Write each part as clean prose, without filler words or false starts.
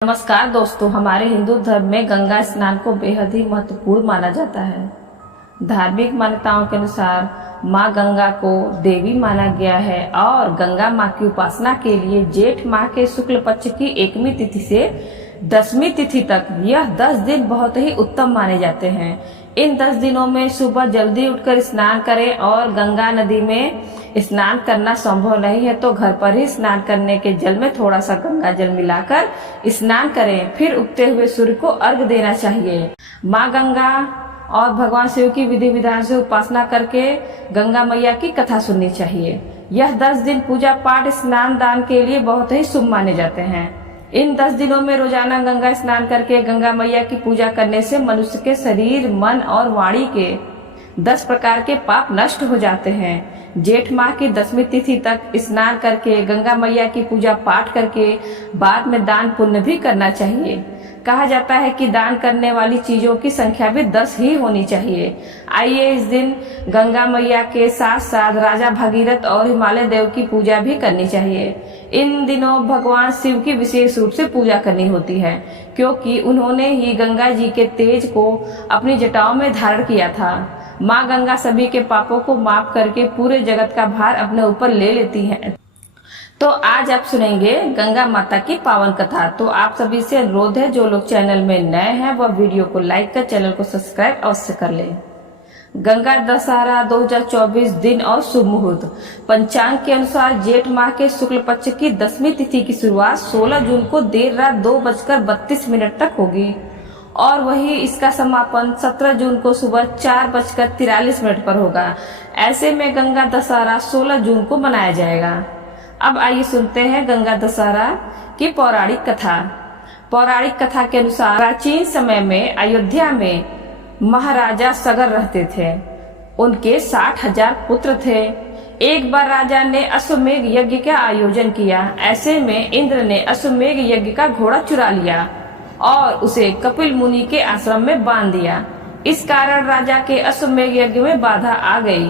नमस्कार दोस्तों, हमारे हिंदू धर्म में गंगा स्नान को बेहद ही महत्वपूर्ण माना जाता है। धार्मिक मान्यताओं के अनुसार माँ गंगा को देवी माना गया है और गंगा माँ की उपासना के लिए जेठ माह के शुक्ल पक्ष की 1वीं तिथि से 10वीं तिथि तक यह 10 दिन बहुत ही उत्तम माने जाते हैं। इन 10 दिनों में सुबह जल्दी उठकर स्नान करें और गंगा नदी में स्नान करना संभव नहीं है तो घर पर ही स्नान करने के जल में थोड़ा सा गंगा जल मिलाकर स्नान करें। फिर उगते हुए सूर्य को अर्घ देना चाहिए। माँ गंगा और भगवान शिव की विधि विधान से उपासना करके गंगा मैया की कथा सुननी चाहिए। यह 10 दिन पूजा पाठ स्नान दान के लिए बहुत ही शुभ माने जाते हैं। इन 10 दिनों में रोजाना गंगा स्नान करके गंगा मैया की पूजा करने से मनुष्य के शरीर, मन और वाणी के 10 प्रकार के पाप नष्ट हो जाते हैं। जेठ माह की 10वीं तिथि तक स्नान करके गंगा मैया की पूजा पाठ करके बाद में दान पुण्य भी करना चाहिए। कहा जाता है कि दान करने वाली चीजों की संख्या भी 10 ही होनी चाहिए। आइए इस दिन गंगा मैया के साथ साथ राजा भगीरथ और हिमालय देव की पूजा भी करनी चाहिए। इन दिनों भगवान शिव की विशेष रूप से पूजा करनी होती है क्योंकि उन्होंने ही गंगा जी के तेज को अपनी जटाओं में धारण किया था। माँ गंगा सभी के पापों को माफ करके पूरे जगत का भार अपने ऊपर ले लेती है। तो आज आप सुनेंगे गंगा माता की पावन कथा। तो आप सभी से अनुरोध है, जो लोग चैनल में नए हैं वह वीडियो को लाइक कर चैनल को सब्सक्राइब अवश्य कर लें। गंगा दशहरा 2024 दिन और शुभ मुहूर्त। पंचांग के अनुसार जेठ माह के शुक्ल पक्ष की 10वीं तिथि की शुरुआत 16 जून को देर रात 2:32 तक होगी और वही इसका समापन 17 जून को सुबह 4:43 पर होगा। ऐसे में गंगा दशहरा 16 जून को मनाया जाएगा। अब आइए सुनते हैं गंगा दशहरा की पौराणिक कथा। पौराणिक कथा के अनुसार प्राचीन समय में अयोध्या में महाराजा सगर रहते थे। उनके 60,000 पुत्र थे। एक बार राजा ने अश्वमेघ यज्ञ का आयोजन किया। ऐसे में इंद्र ने अश्वमेघ यज्ञ का घोड़ा चुरा लिया और उसे कपिल मुनि के आश्रम में बांध दिया। इस कारण राजा के अश्वमेघ यज्ञ में बाधा आ गई।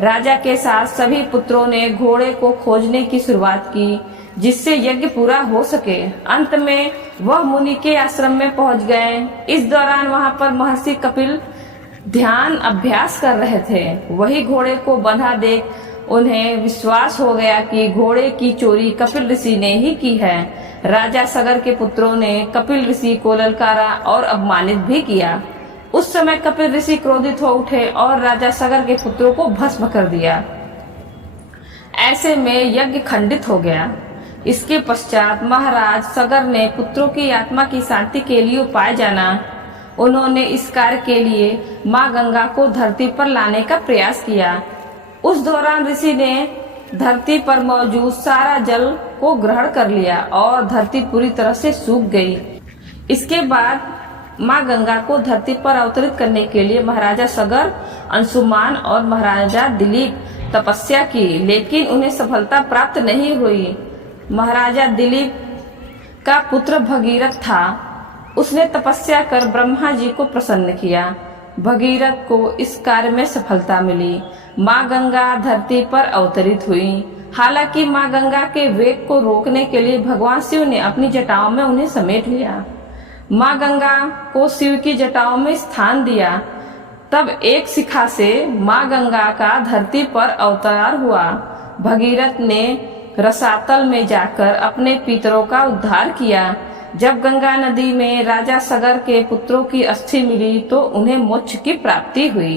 राजा के साथ सभी पुत्रों ने घोड़े को खोजने की शुरुआत की जिससे यज्ञ पूरा हो सके। अंत में वह मुनि के आश्रम में पहुंच गए। इस दौरान वहां पर महर्षि कपिल ध्यान अभ्यास कर रहे थे। वही घोड़े को बंधा देख उन्हें विश्वास हो गया कि घोड़े की चोरी कपिल ऋषि ने ही की है। राजा सगर के पुत्रों ने कपिल ऋषि को ललकारा और अपमानित भी किया। उस समय कपिल ऋषि क्रोधित हो उठे और राजा सगर के पुत्रों को भस्म कर दिया। ऐसे में यज्ञ खंडित हो गया। इसके पश्चात महाराज सगर ने पुत्रों की आत्मा की शांति के लिए उपाय जाना। उन्होंने इस कार्य के लिए माँ गंगा को धरती पर लाने का प्रयास किया। उस दौरान ऋषि ने धरती पर मौजूद सारा जल को ग्रहण कर लिया और धरती पूरी तरह से सूख गई। इसके बाद माँ गंगा को धरती पर अवतरित करने के लिए महाराजा सगर, अंशुमान और महाराजा दिलीप तपस्या की, लेकिन उन्हें सफलता प्राप्त नहीं हुई। महाराजा दिलीप का पुत्र भगीरथ था। उसने तपस्या कर ब्रह्मा जी को प्रसन्न किया। भगीरथ को इस कार्य में सफलता मिली। माँ गंगा धरती पर अवतरित हुई। हालांकि माँ गंगा के वेग को रोकने के लिए भगवान शिव ने अपनी जटाओं में उन्हें समेट लिया। माँ गंगा को शिव की जटाओं में स्थान दिया। तब एक शिखा से माँ गंगा का धरती पर अवतार हुआ। भगीरथ ने रसातल में जाकर अपने पितरों का उद्धार किया। जब गंगा नदी में राजा सगर के पुत्रों की अस्थि मिली तो उन्हें मोक्ष की प्राप्ति हुई।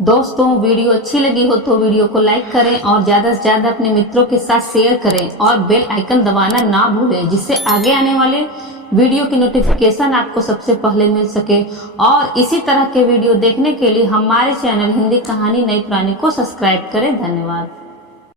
दोस्तों, वीडियो अच्छी लगी हो तो वीडियो को लाइक करें और ज्यादा से ज्यादा अपने मित्रों के साथ शेयर करें और बेल आइकन दबाना ना भूलें जिससे आगे आने वाले वीडियो की नोटिफिकेशन आपको सबसे पहले मिल सके। और इसी तरह के वीडियो देखने के लिए हमारे चैनल हिंदी कहानी नई पुरानी को सब्सक्राइब करें। धन्यवाद।